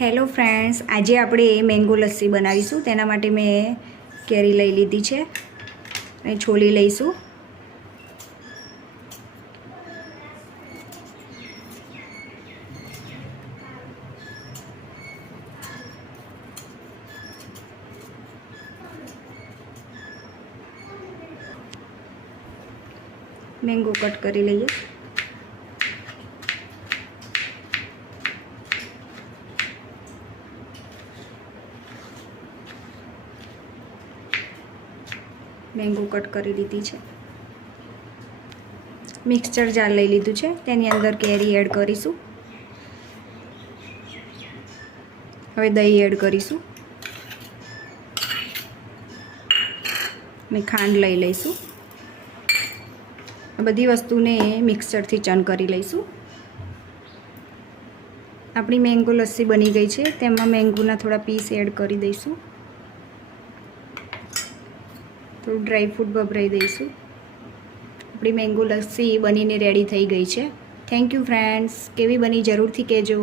Hello friends, આજે આપણે mango lassi બનાવીશું. તેના માટે મેં કેરી લઈ લીધી છે અને છોલી લઈશું. મેંગો કટ કરી લઈએ. મેંગો કટ કરી લીધી છે. મિક્સચર જાર લઈ લીધું છે. તેની અંદર કેરી એડ કરીશું. હવે દહીં એડ કરીશું અને ખાંડ લઈ લઈશું. આ બધી વસ્તુને મિક્સચરથી ચન કરી લઈશું. આપણી મેંગો લસ્સી બની ગઈ છે. તેમાં મેંગોના થોડા પીસ એડ કરી દઈશું. થોડું ડ્રાયફ્રૂટ ભભરાઈ દઈશું. આપણી મેંગો લસ્સી બનીને રેડી થઈ ગઈ છે. Thank you friends. કેવી બની જરૂરથી કહેજો.